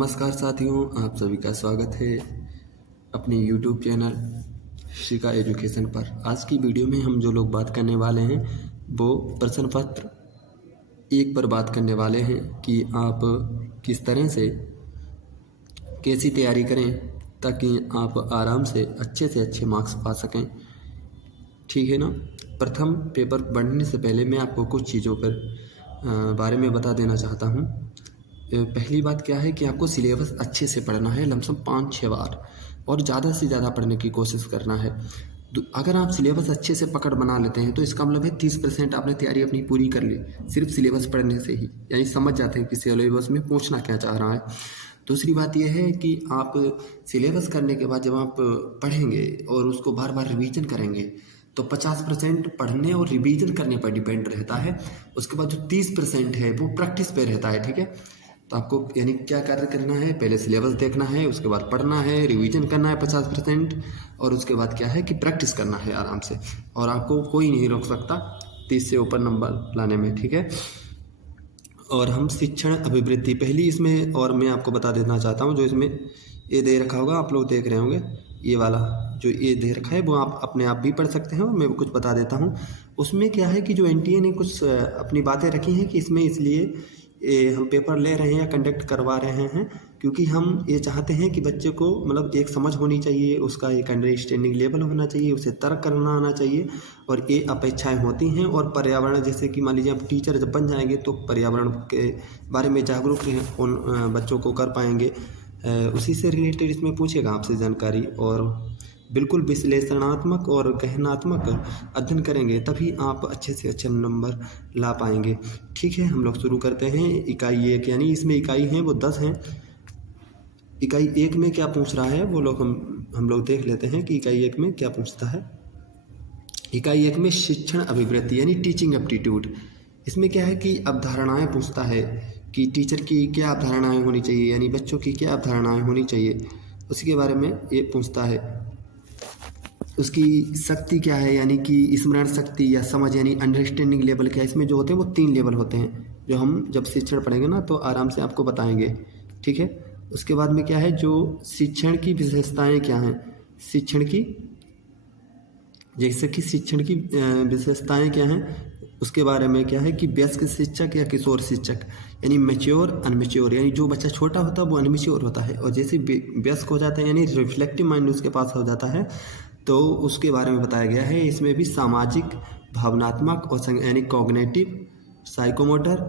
नमस्कार साथियों, आप सभी का स्वागत है अपने YouTube चैनल शिका एजुकेशन पर। आज की वीडियो में हम जो लोग बात करने वाले हैं वो प्रश्न पत्र 1 पर बात करने वाले हैं कि आप किस तरह से कैसी तैयारी करें ताकि आप आराम से अच्छे मार्क्स पा सकें। ठीक है ना। प्रथम पेपर बढ़ने से पहले मैं आपको कुछ चीज़ों पर बारे में बता देना चाहता हूँ। पहली बात क्या है कि आपको सिलेबस अच्छे से पढ़ना है, लमसम 5-6 बार, और ज़्यादा से ज़्यादा पढ़ने की कोशिश करना है। अगर आप सिलेबस अच्छे से पकड़ बना लेते हैं तो इसका मतलब है 30% आपने तैयारी अपनी पूरी कर ली सिर्फ सिलेबस पढ़ने से ही, यानी समझ जाते हैं कि सिलेबस में पूछना क्या चाह रहा है। दूसरी बात यह है कि आप सिलेबस करने के बाद जब आप पढ़ेंगे और उसको बार बार रिवीजन करेंगे तो 50% पढ़ने और रिवीजन करने पर डिपेंड रहता है। उसके बाद जो 30% है वो प्रैक्टिस पे रहता है। ठीक है, तो आपको यानी क्या कार्य करना है, पहले सिलेबस देखना है, उसके बाद पढ़ना है, रिवीजन करना है 50%, और उसके बाद क्या है कि प्रैक्टिस करना है आराम से, और आपको कोई नहीं रोक सकता 30 से ऊपर नंबर लाने में। ठीक है। और हम शिक्षण अभिवृद्धि पहली इसमें, और मैं आपको बता देना चाहता हूँ, जो इसमें ये दे रखा होगा, आप लोग देख रहे होंगे, ये वाला जो ये दे रखा है वो आप अपने आप भी पढ़ सकते हैं, और मैं कुछ बता देता हूँ। उसमें क्या है कि जो एनटीए ने कुछ अपनी बातें रखी हैं कि इसमें इसलिए हम पेपर ले रहे हैं या कंडक्ट करवा रहे हैं क्योंकि हम ये चाहते हैं कि बच्चे को मतलब एक समझ होनी चाहिए, उसका एक अंडरस्टैंडिंग लेवल होना चाहिए, उसे तर्क करना आना चाहिए, और ये अपेक्षाएं होती हैं। और पर्यावरण, जैसे कि मान लीजिए आप टीचर जब बन जाएंगे तो पर्यावरण के बारे में जागरूक उन बच्चों को कर पाएंगे। उसी से रिलेटेड इसमें पूछेगा आपसे जानकारी, और बिल्कुल विश्लेषणात्मक और गहनात्मक अध्ययन करेंगे तभी आप अच्छे से अच्छे नंबर ला पाएंगे। ठीक है, हम लोग शुरू करते हैं। इकाई 1, यानी इसमें इकाई हैं वो 10 हैं। इकाई 1 में क्या पूछ रहा है वो लोग हम लोग देख लेते हैं कि इकाई 1 में क्या पूछता है। इकाई 1 में शिक्षण अभिवृत्ति यानी टीचिंग एप्टीट्यूड। इसमें क्या है कि अवधारणाएं पूछता है कि टीचर की क्या अवधारणाएं होनी चाहिए, यानी बच्चों की क्या अवधारणाएं होनी चाहिए, उसी के बारे में ये पूछता है। उसकी शक्ति क्या है, यानी कि स्मरण शक्ति या समझ, यानी अंडरस्टैंडिंग लेवल क्या है। इसमें जो होते हैं वो 3 लेवल होते हैं, जो हम जब शिक्षण पढ़ेंगे ना तो आराम से आपको बताएंगे। ठीक है। उसके बाद में क्या है, जो शिक्षण की विशेषताएं क्या हैं, शिक्षण की, जैसे कि शिक्षण की विशेषताएं क्या हैं, उसके बारे में क्या है कि वयस्क शिक्षक या किशोर शिक्षक, यानी मैच्योर अनमेच्योर, यानी जो बच्चा छोटा होता है वो अनमेच्योर होता है, और जैसे वयस्क हो जाता है यानी रिफ्लेक्टिव माइंड उसके पास हो जाता है, तो उसके बारे में बताया गया है। इसमें भी सामाजिक, भावनात्मक और यानी कॉग्निटिव, साइकोमोटर,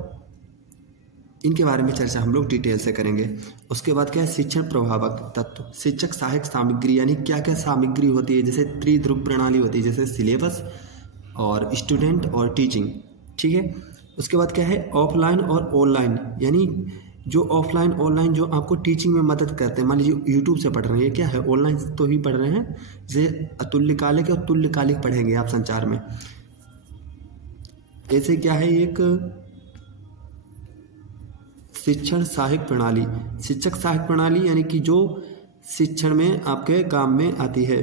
इनके बारे में चर्चा हम लोग डिटेल से करेंगे। उसके बाद क्या है, शिक्षण प्रभावक तत्व, शिक्षक सहायक सामग्री, यानी क्या क्या सामग्री होती है, जैसे त्रिध्रुव प्रणाली होती है, जैसे सिलेबस और स्टूडेंट और टीचिंग। ठीक है। उसके बाद क्या है, ऑफलाइन और ऑनलाइन, यानी जो ऑफलाइन ऑनलाइन जो आपको टीचिंग में मदद करते हैं। मान लीजिए यूट्यूब से पढ़ रहे हैं, ये क्या है, ऑनलाइन तो ही पढ़ रहे हैं, जैसे अतुल्यकालिक और तुल्यकालिक पढ़ेंगे आप संचार में। ऐसे क्या है, एक शिक्षण सहायक प्रणाली, शिक्षक सहायक प्रणाली, यानी कि जो शिक्षण में आपके काम में आती है,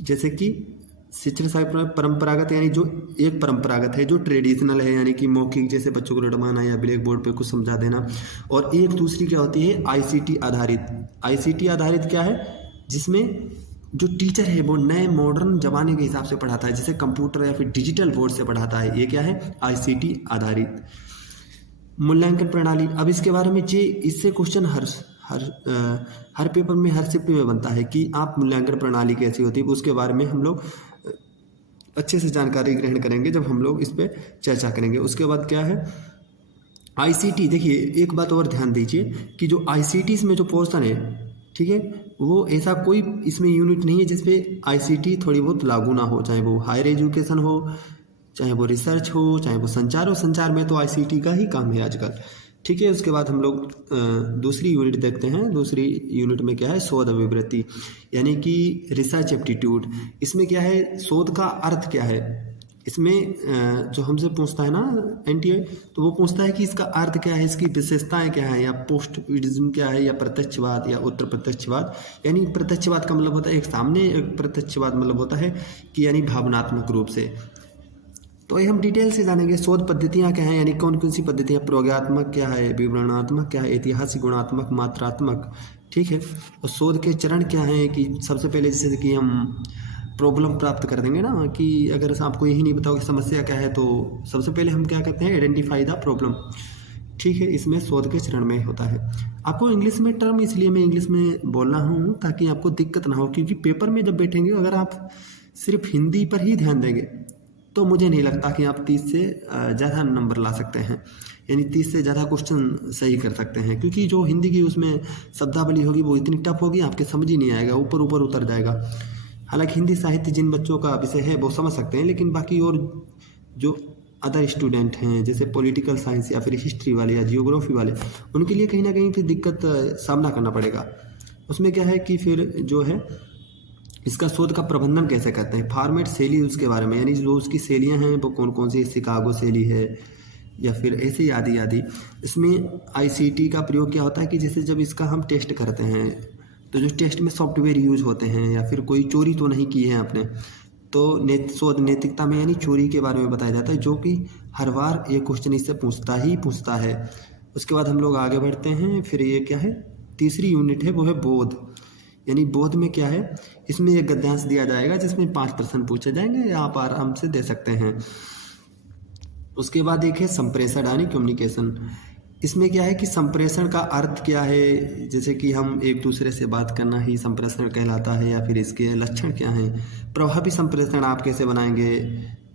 जैसे कि शिक्षण सहायक परंपरागत, यानी जो एक परंपरागत है, जो ट्रेडिशनल है, यानी कि मौखिक, जैसे बच्चों को रटवाना या ब्लैक बोर्ड पे कुछ समझा देना। और एक दूसरी क्या होती है, आईसीटी आधारित। आईसीटी आधारित क्या है, जिसमें जो टीचर है वो नए मॉडर्न जमाने के हिसाब से पढ़ाता है, जैसे कंप्यूटर या फिर डिजिटल बोर्ड से पढ़ाता है। ये क्या है, आईसीटी आधारित। मूल्यांकन प्रणाली, अब इसके बारे में जी इससे क्वेश्चन हर पेपर में, हर शिफ्ट में बनता है कि आप मूल्यांकन प्रणाली कैसी होती है, उसके बारे में हम लोग अच्छे से जानकारी ग्रहण करेंगे जब हम लोग इस पर चर्चा करेंगे। उसके बाद क्या है, आईसीटी। देखिए एक बात और ध्यान दीजिए कि जो आईसीटी में जो पोर्शन है, ठीक है, वो ऐसा कोई इसमें यूनिट नहीं है जिसपे आईसीटी थोड़ी बहुत लागू ना हो, चाहे वो हायर एजुकेशन हो, चाहे वो रिसर्च हो, चाहे वो संचार हो। संचार में तो आईसीटी का ही काम है आजकल। ठीक है। उसके बाद हम लोग दूसरी यूनिट देखते हैं। दूसरी यूनिट में क्या है, शोध अभिवृत्ति, यानी कि रिसर्च एप्टीट्यूड। इसमें क्या है, शोध का अर्थ क्या है। इसमें जो हमसे पूछता है ना एनटीए, तो वो पूछता है कि इसका अर्थ क्या है, इसकी विशेषताएं क्या है, या पोस्टिविज्म क्या है, या प्रत्यक्षवाद या उत्तर प्रत्यक्षवाद। यानी प्रत्यक्षवाद का मतलब होता है एक सामने, एक प्रत्यक्षवाद मतलब होता है कि यानी भावनात्मक रूप से। तो ये हम डिटेल से जानेंगे। शोध पद्धतियाँ क्या हैं, यानी कौन कौन सी पद्धतियाँ, प्रयोगात्मक क्या है, विवरणात्मक क्या है, ऐतिहासिक, गुणात्मक, मात्रात्मक, ठीक है। और शोध के चरण क्या हैं, कि सबसे पहले जैसे कि हम प्रॉब्लम प्राप्त कर देंगे ना, कि अगर आपको यही नहीं बताओ कि समस्या क्या है, तो सबसे पहले हम क्या करते हैं, आइडेंटिफाई द प्रॉब्लम, ठीक है। इसमें शोध के चरण में होता है। आपको इंग्लिश में टर्म इसलिए मैं इंग्लिश में बोल रहा हूँ ताकि आपको दिक्कत ना हो, क्योंकि पेपर में जब बैठेंगे अगर आप सिर्फ हिंदी पर ही ध्यान देंगे तो मुझे नहीं लगता कि आप 30 से ज़्यादा नंबर ला सकते हैं, यानी 30 से ज़्यादा क्वेश्चन सही कर सकते हैं, क्योंकि जो हिंदी की उसमें शब्दावली होगी वो इतनी टफ होगी, आपके समझ ही नहीं आएगा, ऊपर ऊपर उतर जाएगा। हालांकि हिंदी साहित्य जिन बच्चों का विषय है वो समझ सकते हैं, लेकिन बाकी और जो अदर स्टूडेंट हैं जैसे पॉलिटिकल साइंस या फिर हिस्ट्री वाले या जियोग्राफी वाले, उनके लिए कहीं ना कहीं फिर दिक्कत सामना करना पड़ेगा। उसमें क्या है कि फिर जो है इसका शोध का प्रबंधन कैसे करते हैं, फॉर्मेट शैली उसके बारे में, यानी जो उसकी शैलियाँ हैं वो कौन कौन सी, शिकागो शैली है या फिर ऐसे ही आदि आदि। इसमें आईसीटी का प्रयोग क्या होता है कि जैसे जब इसका हम टेस्ट करते हैं तो जो टेस्ट में सॉफ्टवेयर यूज होते हैं, या फिर कोई चोरी तो नहीं की है आपने, तो शोध नैतिकता में यानी चोरी के बारे में बताया जाता है, जो कि हर बार ये क्वेश्चन इससे पूछता है। उसके बाद हम लोग आगे बढ़ते हैं। फिर ये क्या है, तीसरी यूनिट है वो है बोध, यानी बोध में क्या है, इसमें एक गद्यांश दिया जाएगा जिसमें 5 प्रश्न पूछे जाएंगे, आप आराम से दे सकते हैं। उसके बाद एक है संप्रेषण यानी कम्युनिकेशन। इसमें क्या है कि संप्रेषण का अर्थ क्या है, जैसे कि हम एक दूसरे से बात करना ही संप्रेषण कहलाता है, या फिर इसके लक्षण क्या हैं। प्रभावी संप्रेषण आप कैसे बनाएंगे,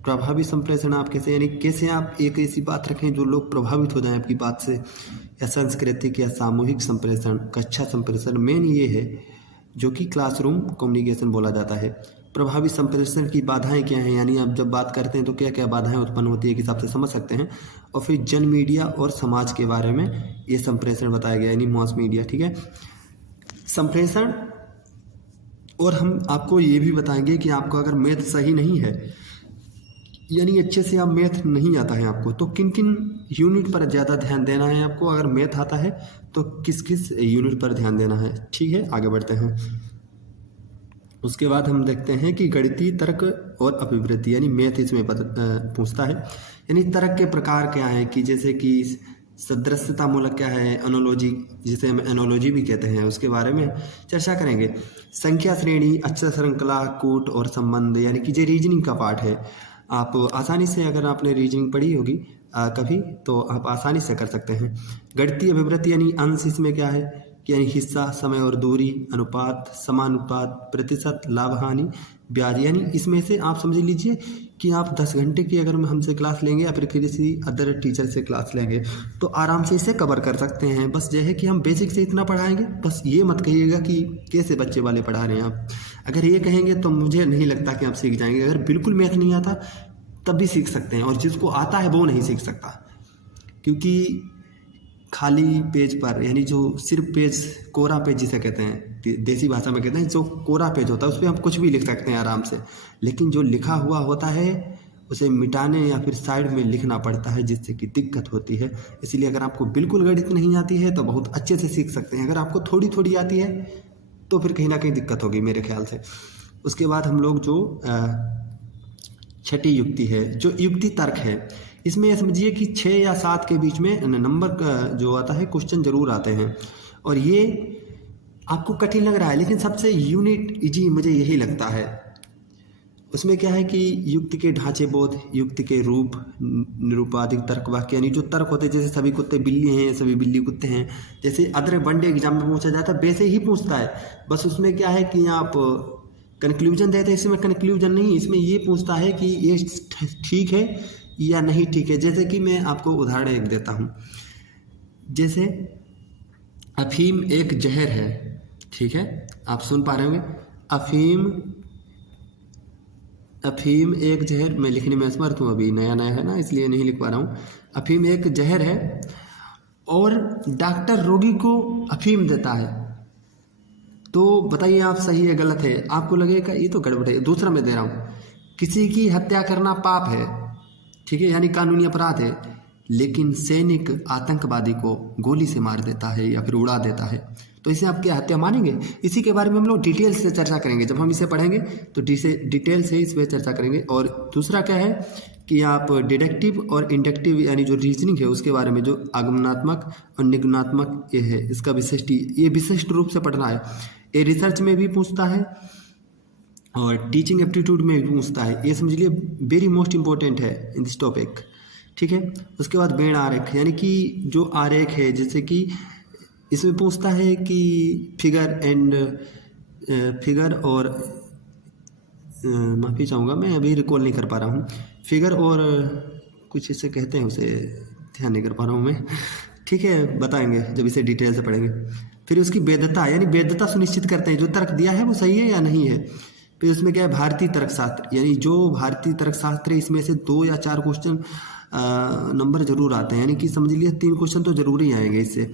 प्रभावी संप्रेषण आप कैसे, यानी कैसे आप एक ऐसी बात रखें जो लोग प्रभावित हो जाएं आपकी बात से। या सांस्कृतिक या सामूहिक संप्रेषण, कक्षा संप्रेषण मेन ये है जो कि क्लासरूम कम्युनिकेशन बोला जाता है। प्रभावी संप्रेषण की बाधाएं क्या हैं, यानी आप जब बात करते हैं तो क्या क्या बाधाएं उत्पन्न होती है, कि हिसाब से समझ सकते हैं। और फिर जन मीडिया और समाज के बारे में ये संप्रेषण बताया गया, यानी मास मीडिया, ठीक है। संप्रेषण, और हम आपको ये भी बताएंगे कि आपको अगर मैथ सही नहीं है, यानी अच्छे से आप मैथ नहीं आता है आपको, तो किन किन यूनिट पर ज़्यादा ध्यान देना है आपको। अगर मैथ आता है तो किस किस यूनिट पर ध्यान देना है, ठीक है। आगे बढ़ते हैं। उसके बाद हम देखते हैं कि गणितीय तर्क और अभिवृद्धि, यानी मैथ इसमें पूछता है, यानी तर्क के प्रकार क्या हैं, कि जैसे कि सदृशता मूलक क्या है, एनोलॉजी जिसे हम एनोलॉजी भी कहते हैं, उसके बारे में चर्चा करेंगे। संख्या श्रेणी, अक्षर श्रृंखला, कूट और संबंध, यानी कि जो रीजनिंग का पार्ट है, आप आसानी से, अगर आपने रीजनिंग पढ़ी होगी कभी, तो आप आसानी से कर सकते हैं। गणितीय अभिवृद्धि यानी अंश, इसमें क्या है कि यानी हिस्सा, समय और दूरी, अनुपात, समानुपात, प्रतिशत, लाभ हानि, ब्याज, यानी इसमें से आप समझ लीजिए कि आप 10 घंटे की अगर हमसे क्लास लेंगे या फिर किसी अदर टीचर से क्लास लेंगे तो आराम से इसे कवर कर सकते हैं। बस यह है कि हम बेसिक से इतना पढ़ाएंगे, बस ये मत कहिएगा कि कैसे बच्चे वाले पढ़ा रहे हैं आप। अगर ये कहेंगे तो मुझे नहीं लगता कि आप सीख जाएंगे। अगर बिल्कुल मैथ नहीं आता तब भी सीख सकते हैं, और जिसको आता है वो नहीं सीख सकता, क्योंकि खाली पेज पर, यानी जो सिर्फ पेज, कोरा पेज जिसे कहते हैं, देसी भाषा में कहते हैं, जो कोरा पेज होता है उस पर हम कुछ भी लिख सकते हैं आराम से, लेकिन जो लिखा हुआ होता है उसे मिटाने या फिर साइड में लिखना पड़ता है, जिससे कि दिक्कत होती है। इसलिए अगर आपको बिल्कुल गणित नहीं आती है तो बहुत अच्छे से सीख सकते हैं, अगर आपको थोड़ी थोड़ी आती है तो फिर कहीं ना कहीं दिक्कत होगी मेरे ख्याल से। उसके बाद हम लोग जो छठी युक्ति है, जो युक्ति तर्क है, इसमें यह समझिए कि 6 या 7 के बीच में नंबर का जो आता है क्वेश्चन जरूर आते हैं, और ये आपको कठिन लग रहा है लेकिन सबसे यूनिट इजी मुझे यही लगता है। उसमें क्या है कि युक्ति के ढांचे बोध, युक्ति के रूप, निरूपाधिक तर्क वाक्य, यानी जो तर्क होते हैं, जैसे सभी कुत्ते बिल्ली हैं, सभी बिल्ली कुत्ते हैं, जैसे अदर वनडे एग्जाम में पूछा जाता है वैसे ही पूछता है। बस उसमें क्या है कि आप कंक्लूजन देते हैं, इसमें कंक्लूजन नहीं, इसमें ये पूछता है कि ये ठीक है या नहीं ठीक है। जैसे कि मैं आपको उदाहरण एक देता हूँ, जैसे अफीम एक जहर है, ठीक है, आप सुन पा रहे होंगे, अफीम एक जहर, मैं लिखने में असमर्थ हूँ, अभी नया नया है ना इसलिए नहीं लिख पा रहा हूँ। अफीम एक जहर है और डॉक्टर रोगी को अफीम देता है, तो बताइए आप सही है गलत है, आपको लगेगा ये तो गड़बड़ है। दूसरा मैं दे रहा हूँ, किसी की हत्या करना पाप है, ठीक है, यानी कानूनी अपराध है, लेकिन सैनिक आतंकवादी को गोली से मार देता है या फिर उड़ा देता है, तो इसे आप क्या हत्या मानेंगे? इसी के बारे में हम लोग डिटेल से चर्चा करेंगे। जब हम इसे पढ़ेंगे तो डिटेल से इस पर चर्चा करेंगे। और दूसरा क्या है कि आप डिडक्टिव और इंडक्टिव यानी जो रीजनिंग है उसके बारे में, जो आगमनात्मक और निगमनात्मक ये है, इसका विशिष्ट रूप से पढ़ना है। ये रिसर्च में भी पूछता है और टीचिंग एप्टीट्यूड में भी पूछता है। ये समझ लिए वेरी मोस्ट इंपॉर्टेंट है इन दिस टॉपिक, ठीक है। उसके बाद बेण आरेख यानी कि जो आरेख है, जैसे कि इसमें पूछता है कि फिगर और माफ़ी चाहूँगा, मैं अभी रिकॉल नहीं कर पा रहा हूँ। फिगर और कुछ इसे कहते हैं, उसे ध्यान नहीं कर पा रहा हूँ मैं, ठीक है, बताएंगे जब इसे डिटेल से पढ़ेंगे। फिर उसकी वैधता यानी वैधता सुनिश्चित करते हैं, जो तर्क दिया है वो सही है या नहीं है। फिर उसमें क्या है, भारतीय तर्कशास्त्र यानी जो भारतीय तर्कशास्त्र है इसमें से 2 या 4 क्वेश्चन नंबर जरूर आते हैं, यानी कि समझ लिए 3 क्वेश्चन तो जरूर ही आएंगे इससे।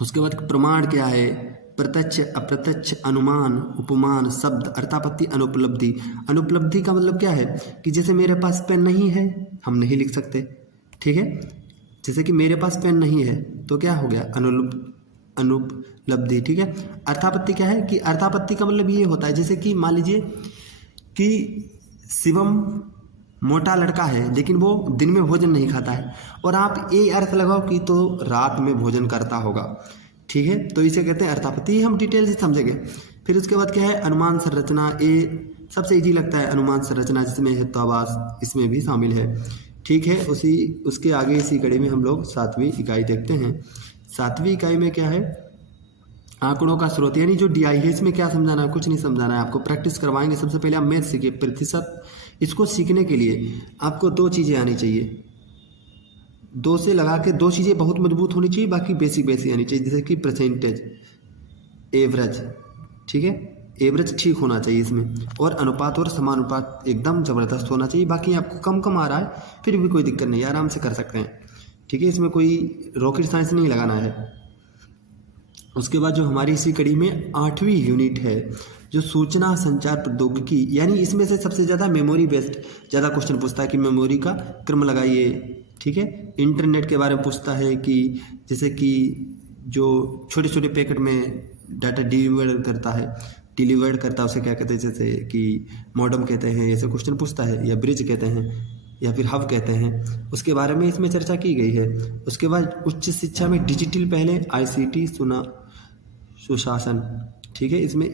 उसके बाद प्रमाण क्या है, प्रत्यक्ष अप्रत्यक्ष, अनुमान, उपमान, शब्द, अर्थापत्ति, अनुपलब्धि। अनुपलब्धि का मतलब क्या है कि जैसे मेरे पास पेन नहीं है, हम नहीं लिख सकते, ठीक है। जैसे कि मेरे पास पेन नहीं है तो क्या हो गया, अनुपलब्धि, ठीक है। अर्थापत्ति क्या है कि अर्थापत्ति का मतलब ये होता है, जैसे कि मान लीजिए कि शिवम मोटा लड़का है लेकिन वो दिन में भोजन नहीं खाता है, और आप ये अर्थ लगाओ कि तो रात में भोजन करता होगा, ठीक है। तो इसे कहते हैं अर्थापत्ति, हम डिटेल से समझेंगे। फिर उसके बाद क्या है, अनुमान संरचना। ये सबसे इजी लगता है, अनुमान संरचना, जिसमें हेतुवाद इसमें भी शामिल है, ठीक है। उसके आगे इसी कड़ी में हम लोग 7वीं इकाई देखते हैं। 7वीं इकाई में क्या है, आंकड़ों का स्रोत यानी जो DI है, इसमें क्या समझाना है, कुछ नहीं समझाना है, आपको प्रैक्टिस करवाएंगे। सबसे पहले आप मैथ सीखिए, प्रतिशत। इसको सीखने के लिए आपको 2 चीज़ें आनी चाहिए, 2 से लगा के 2 चीज़ें बहुत मजबूत होनी चाहिए, बाकी बेसिक आनी चाहिए, जैसे कि परसेंटेज, एवरेज, ठीक है, एवरेज ठीक होना चाहिए इसमें, और अनुपात और समानुपात एकदम ज़बरदस्त होना चाहिए। बाकी आपको कम आ रहा है फिर भी कोई दिक्कत नहीं, आराम से कर सकते हैं, ठीक है। इसमें कोई रॉकेट साइंस नहीं लगाना है। उसके बाद जो हमारी इसी कड़ी में 8वीं यूनिट है, जो सूचना संचार प्रौद्योगिकी, यानी इसमें से सबसे ज़्यादा मेमोरी बेस्ड ज़्यादा क्वेश्चन पूछता है कि मेमोरी का क्रम लगाइए, ठीक है। इंटरनेट के बारे में पूछता है कि जैसे कि जो छोटे छोटे पैकेट में डाटा डिलीवर्ड करता है उसे क्या कहते हैं, जैसे कि मॉडेम कहते हैं, ऐसे क्वेश्चन पूछता है, या ब्रिज कहते हैं, या फिर हब कहते हैं, उसके बारे में इसमें चर्चा की गई है। उसके बाद उच्च शिक्षा में डिजिटल पहले, ICT सुशासन, ठीक है, इसमें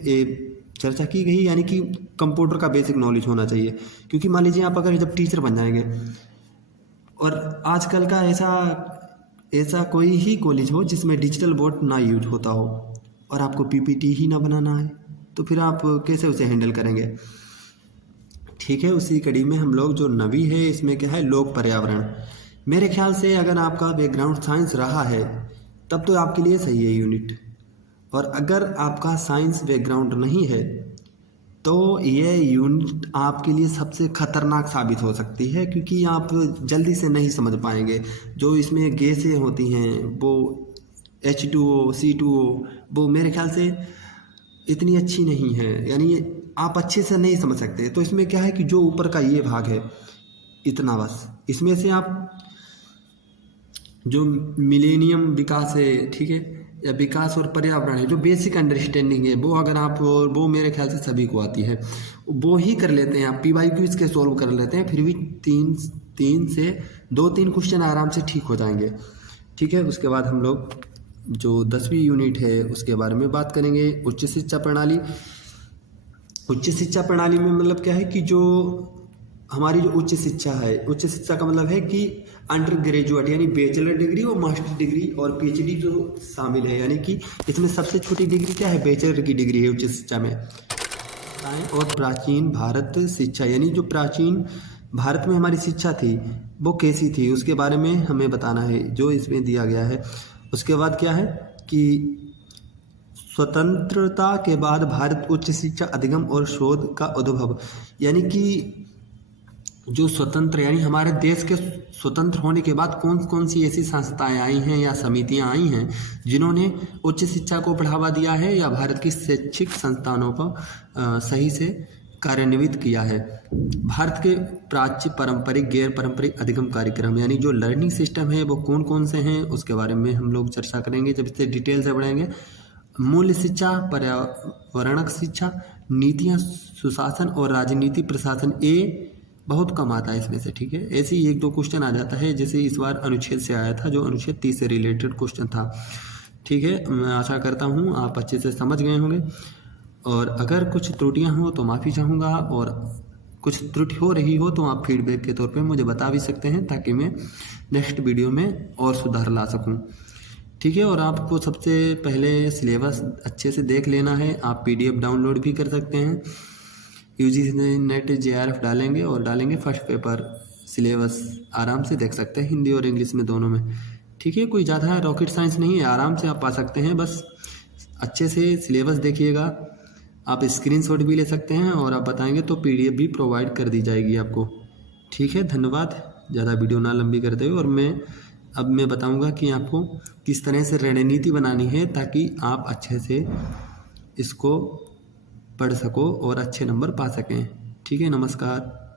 चर्चा की गई, यानी कि कंप्यूटर का बेसिक नॉलेज होना चाहिए। क्योंकि मान लीजिए आप अगर जब टीचर बन जाएंगे और आजकल का ऐसा कोई ही कॉलेज हो जिसमें डिजिटल बोर्ड ना यूज होता हो और आपको PPT ही ना बनाना है, तो फिर आप कैसे उसे हैंडल करेंगे, ठीक है। उसी कड़ी में हम लोग जो 9वीं है, इसमें क्या है, लोक पर्यावरण। मेरे ख्याल से अगर आपका बैकग्राउंड साइंस रहा है तब तो आपके लिए सही है यूनिट, और अगर आपका साइंस बैकग्राउंड नहीं है तो ये यूनिट आपके लिए सबसे खतरनाक साबित हो सकती है, क्योंकि आप जल्दी से नहीं समझ पाएंगे। जो इसमें गैसें होती हैं वो H2O, C2O, वो मेरे ख्याल से इतनी अच्छी नहीं है, यानी आप अच्छे से नहीं समझ सकते। तो इसमें क्या है कि जो ऊपर का ये भाग है इतना, बस इसमें से आप जो मिलेनियम विकास है, ठीक है, या विकास और पर्यावरण है, जो बेसिक अंडरस्टैंडिंग है, वो अगर आप, वो मेरे ख्याल से सभी को आती है, वो ही कर लेते हैं आप। PYQ इसके सॉल्व कर लेते हैं, फिर भी 3 से 2-3 क्वेश्चन आराम से ठीक हो जाएंगे, ठीक है। उसके बाद हम लोग जो 10वीं यूनिट है उसके बारे में बात करेंगे, उच्च शिक्षा प्रणाली। उच्च शिक्षा प्रणाली में मतलब क्या है कि जो हमारी जो उच्च शिक्षा है, उच्च शिक्षा का मतलब है कि अंडर ग्रेजुएट यानी बैचलर डिग्री और मास्टर डिग्री और PhD जो शामिल है, यानी कि इसमें सबसे छोटी डिग्री क्या है, बैचलर की डिग्री है उच्च शिक्षा में। और प्राचीन भारत शिक्षा, यानी जो प्राचीन भारत में हमारी शिक्षा थी वो कैसी थी, उसके बारे में हमें बताना है, जो इसमें दिया गया है। उसके बाद क्या है कि स्वतंत्रता के बाद भारत उच्च शिक्षा अधिगम और शोध का उद्भव, यानी कि जो स्वतंत्र, यानी हमारे देश के स्वतंत्र होने के बाद कौन कौन सी ऐसी संस्थाएं आई हैं या समितियां आई हैं जिन्होंने उच्च शिक्षा को बढ़ावा दिया है या भारत की शैक्षिक संस्थानों को सही से कार्यान्वित किया है। भारत के प्राच्य, पारंपरिक, गैर पारंपरिक अधिगम कार्यक्रम यानी जो लर्निंग सिस्टम है वो कौन कौन से हैं उसके बारे में हम लोग चर्चा करेंगे जब इसे डिटेल से पढ़ेंगे। मूल्य शिक्षा, पर्यावरणक शिक्षा, नीतियाँ, सुशासन और राजनीति प्रशासन, ये बहुत कम आता है इसमें से, ठीक है। ऐसे ही 1-2 क्वेश्चन आ जाता है, जैसे इस बार अनुच्छेद से आया था, जो अनुच्छेद 30 से रिलेटेड क्वेश्चन था, ठीक है। मैं आशा करता हूँ आप अच्छे से समझ गए होंगे, और अगर कुछ त्रुटियाँ हो तो माफ़ी चाहूँगा, और कुछ त्रुटि हो रही हो तो आप फीडबैक के तौर पे मुझे बता भी सकते हैं, ताकि मैं नेक्स्ट वीडियो में और सुधार ला सकूँ, ठीक है। और आपको सबसे पहले सिलेबस अच्छे से देख लेना है। आप PDF डाउनलोड भी कर सकते हैं। UGC नेट JRF डालेंगे और डालेंगे फर्स्ट पेपर, सिलेबस आराम से देख सकते हैं, हिंदी और इंग्लिश में दोनों में, ठीक है। कोई ज़्यादा रॉकेट साइंस नहीं है, आराम से आप पा सकते हैं। बस अच्छे से सिलेबस देखिएगा। आप स्क्रीनशॉट भी ले सकते हैं, और आप बताएंगे तो PDF भी प्रोवाइड कर दी जाएगी आपको, ठीक है। धन्यवाद। ज़्यादा वीडियो ना लंबी करते हुए, और मैं बताऊंगा कि आपको किस तरह से रणनीति बनानी है, ताकि आप अच्छे से इसको पढ़ सको और अच्छे नंबर पा सकें, ठीक है। नमस्कार।